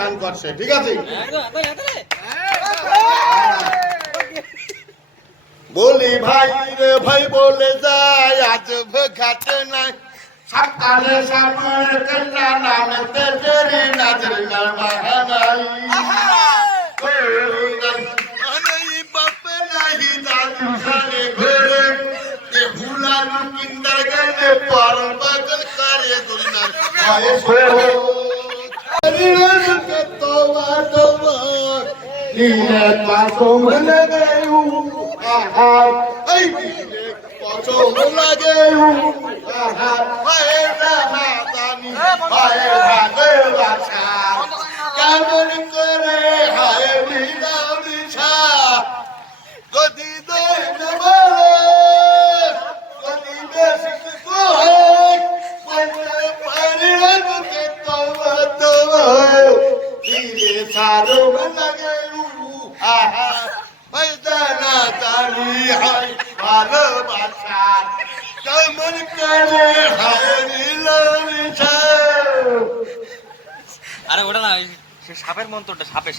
গান করছে, ঠিক আছে? বলি ভাই রে ভাই বলে যায় আজ ঘাটে নাই সকালে সামনে কন্যা নামে তেরে নজর না মাহানাই অনেই বাপে নাই দাদু সারে ঘরে তে ভুলা কিন্দার গনে পর বগল করে দুলনা আয়ে সো अरे के तो नीले पासों में लगे आई नीले पासों में लगे हाय रामादानी हाय भागे बाचा कामन करे हाय मीना बिछा गदी दे नवाले गदी में सिख को है बंदे परिरन के तो सारो लगे मैदाना ताली हाय भालो बाचा कमन करे हाय नीला আরে ওটা না, সে সাপের মন্ত্রটা, সাপের